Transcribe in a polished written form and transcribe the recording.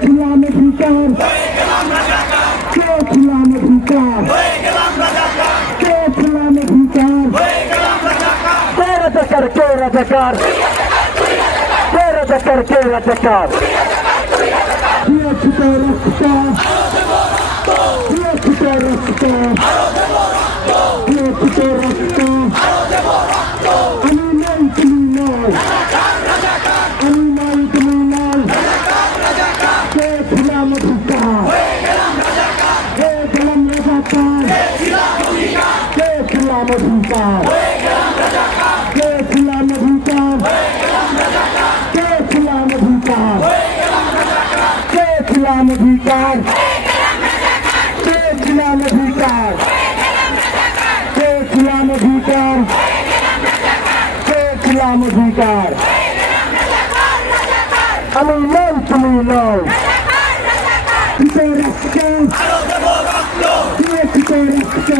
ছিলাম অধিকার, কে ছিলাম অধিকার, কে ছিলাম অধিকার, কে রাজাকার, কে রাজাকার, কে রাজাকার, কে রাজাকার, দিয়েছি তো রক্ত, দিয়েছি তো রক্ত, দিয়েছি তো রক্ত, আমি নাই তুমি নয়, আমি নাই তুমি নয়, কে ছিলাম অধিকার, কে ছিলাম রাজাকার, কে ছিলাম অধিকার, কে ছিলাম অধিকার, কে ছিলাম অধিকার, কে ছিলাম অধিকার, কে ছিলাম অধিকার, কে ছিলাম অধিকার, কে ছিলাম অধিকার, আমি নই তুমি নয়, দিতে রক্ত, দিয়েছি তো রক্ত,